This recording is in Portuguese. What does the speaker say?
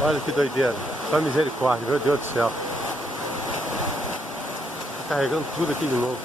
Olha que doideira. Só misericórdia, meu Deus do céu. Tá carregando tudo aqui de novo.